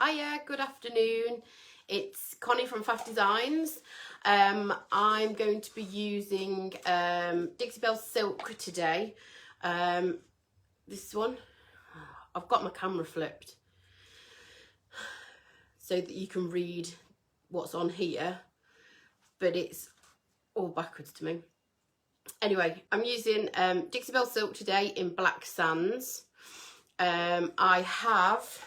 Hiya, good afternoon. It's Connie from Faff Designs. I'm going to be using Dixie Belle Silk today. This one, I've got my camera flipped so that you can read what's on here, but it's all backwards to me. Anyway, I'm using Dixie Belle Silk today in Black Sands. I have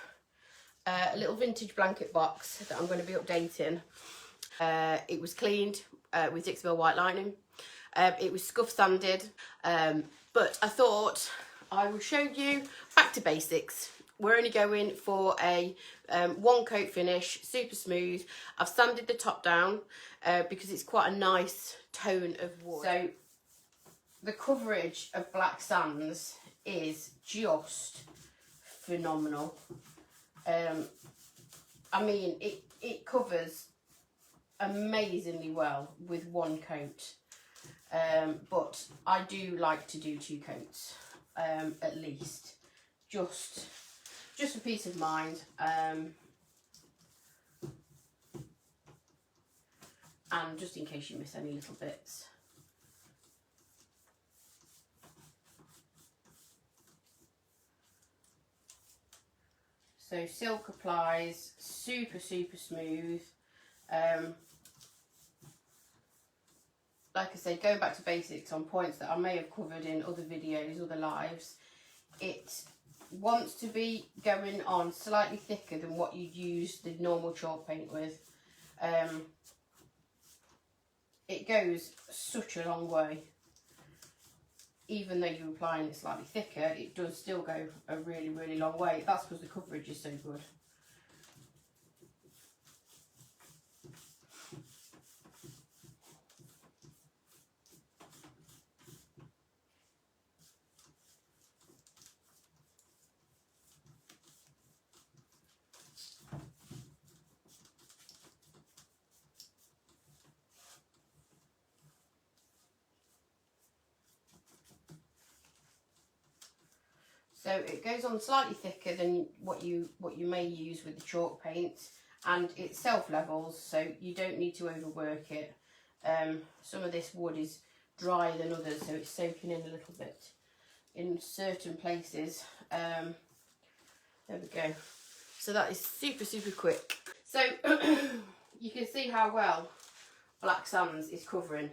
a little vintage blanket box that I'm going to be updating. It was cleaned with Dixie Belle white lining. It was scuff sanded, but I thought I would show you back to basics. We're only going for a one coat finish, super smooth. I've sanded the top down because it's quite a nice tone of wood. So the coverage of Black Sands is just phenomenal. I mean, it covers amazingly well with one coat, but I do like to do two coats at least, just for peace of mind, and just in case you miss any little bits. So silk applies super smooth. Like I say, going back to basics on points that I may have covered in other videos, other lives, it wants to be going on slightly thicker than what you'd use the normal chalk paint with. It goes such a long way. Even though you're applying it slightly thicker, it does still go a really long way. That's because the coverage is so good. So it goes on slightly thicker than what you may use with the chalk paint, and it self-levels, so you don't need to overwork it. Some of this wood is drier than others, so it's soaking in a little bit in certain places. There we go. So that is super quick. So you can see how well Black Sands is covering.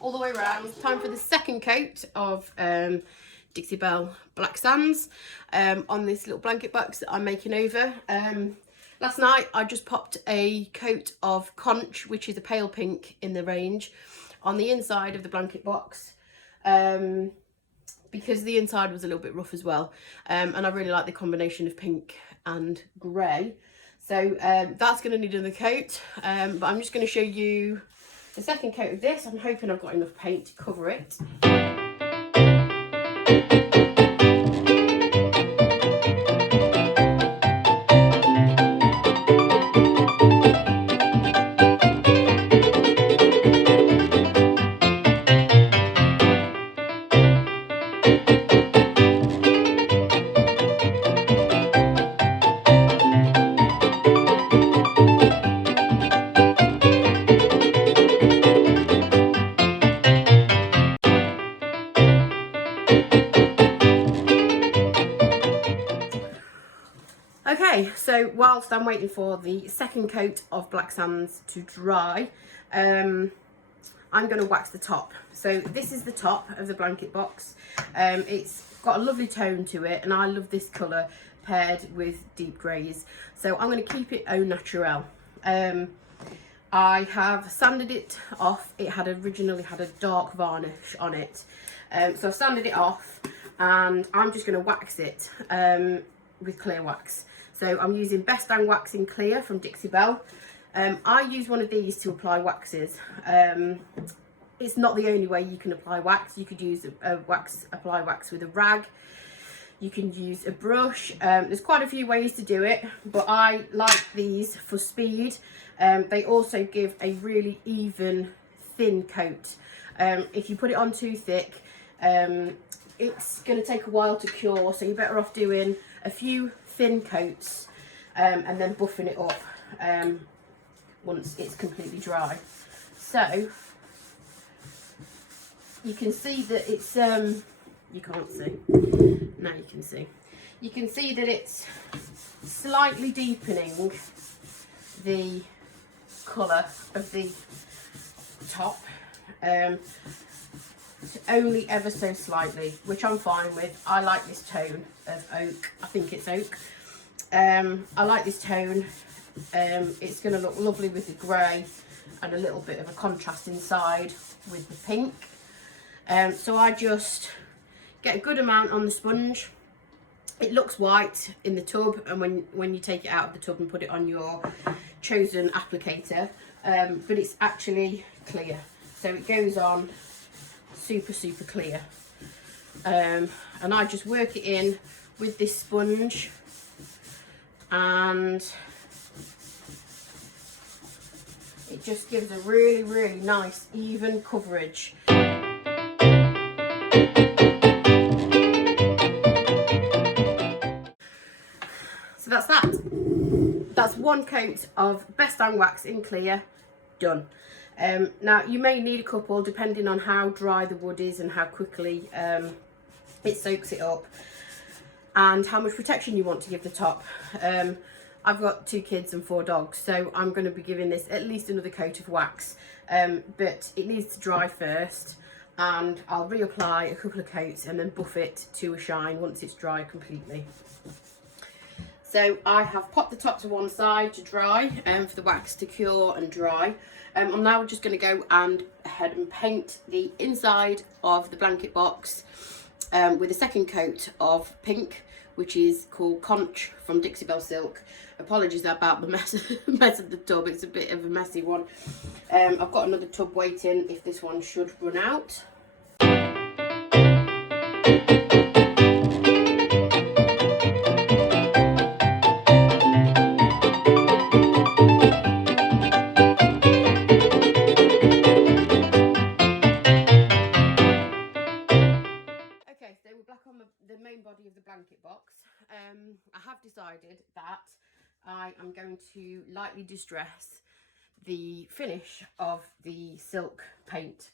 All the way around. Time for the second coat of Dixie Belle Black Sands on this little blanket box that I'm making over. Last night I just popped a coat of Conch, which is a pale pink in the range, on the inside of the blanket box because the inside was a little bit rough as well, and I really like the combination of pink and grey. So that's going to need another coat, but I'm just going to show you the second coat of this. I'm hoping I've got enough paint to cover it. So whilst I'm waiting for the second coat of black sands to dry, I'm going to wax the top. So this is the top of the blanket box. It's got a lovely tone to it, and I love this colour paired with deep greys. So I'm going to keep it au naturel. I have sanded it off. It had originally had a dark varnish on it. So I've sanded it off, and I'm just going to wax it with clear wax. So I'm using Best Dang Waxing Clear from Dixie Belle. I use one of these to apply waxes. It's not the only way you can apply wax. You could use apply wax with a rag. You can use a brush. There's quite a few ways to do it, but I like these for speed. They also give a really even, thin coat. If you put it on too thick, it's going to take a while to cure, so you're better off doing a few thin coats and then buffing it up once it's completely dry. So you can see that it's you can't see, now you can see. You can see that it's slightly deepening the colour of the top, only ever so slightly, which I'm fine with. I like this tone of oak. I think it's oak. I like this tone. It's going to look lovely with the grey and a little bit of a contrast inside with the pink. So I just get a good amount on the sponge. It looks white in the tub, and when you take it out of the tub and put it on your chosen applicator, but it's actually clear. So it goes on super clear. And I just work it in with this sponge, and it just gives a really nice even coverage. So that's that. That's one coat of Best Dang Waxing Clear done. Now you may need a couple depending on how dry the wood is and how quickly it soaks it up, and how much protection you want to give the top. I've got 2 kids and 4 dogs, so I'm going to be giving this at least another coat of wax, but it needs to dry first, and I'll reapply a couple of coats and then buff it to a shine once it's dry completely. So I have popped the top to one side to dry, for the wax to cure and dry. I'm now just going to go ahead and paint the inside of the blanket box with a second coat of pink, which is called Conch from Dixie Belle Silk. Apologies about the mess of the tub, it's a bit of a messy one. I've got another tub waiting if this one should run out. The main body of the blanket box. I have decided that I am going to lightly distress the finish of the silk paint.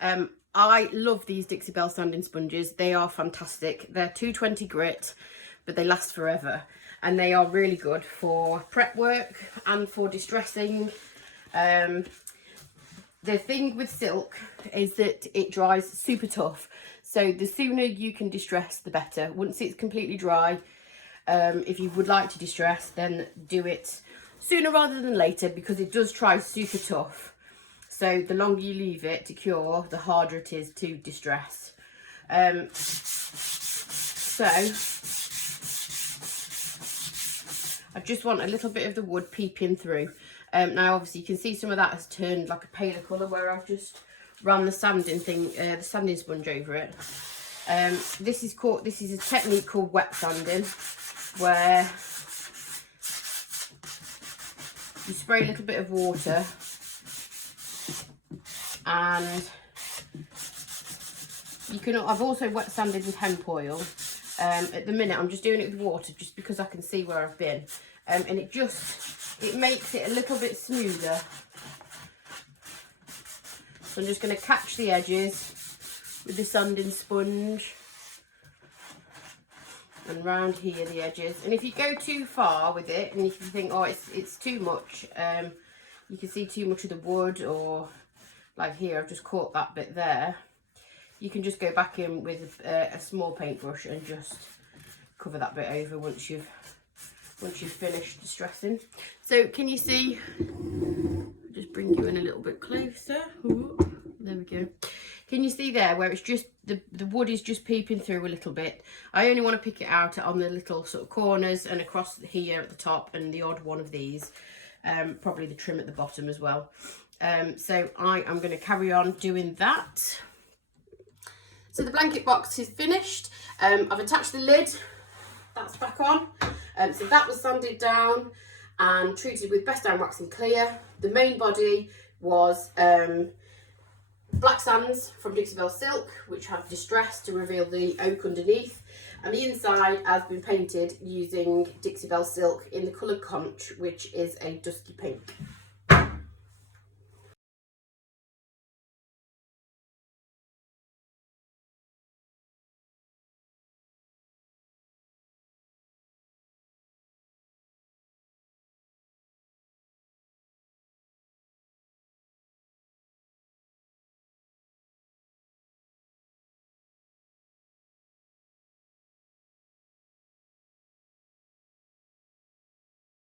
I love these Dixie Belle sanding sponges. They are fantastic. They're 220 grit, but they last forever, and they are really good for prep work and for distressing. The thing with silk is that it dries super tough, so the sooner you can distress the better. Once it's completely dry, if you would like to distress, then do it sooner rather than later, because it does dry super tough. So the longer you leave it to cure, the harder it is to distress. So I just want a little bit of the wood peeping through. Now obviously you can see some of that has turned like a paler colour where I've just run the sanding sponge over it. This is a technique called wet sanding, where you spray a little bit of water, and you can. I've also wet sanded with hemp oil. At the minute I'm just doing it with water just because I can see where I've been, and it makes it a little bit smoother. So I'm just going to catch the edges with the sanding sponge. and round here the edges. And if you go too far with it, and if you think, oh, it's too much, you can see too much of the wood, or like here I've just caught that bit there, you can just go back in with a small paintbrush and just cover that bit over once you've finished distressing. So can you see, I'll just bring you in a little bit closer. Ooh, there we go. Can you see there where it's just the wood is just peeping through a little bit? I only want to pick it out on the little sort of corners and across here at the top, and the odd one of these, probably the trim at the bottom as well. So I am going to carry on doing that. So the blanket box is finished. I've attached the lid, that's back on. So that was sanded down and treated with Best Down Wax and Clear. The main body was black sands from Dixie Belle Silk, which have distressed to reveal the oak underneath, and the inside has been painted using Dixie Belle Silk in the colour Conch, which is a dusky pink.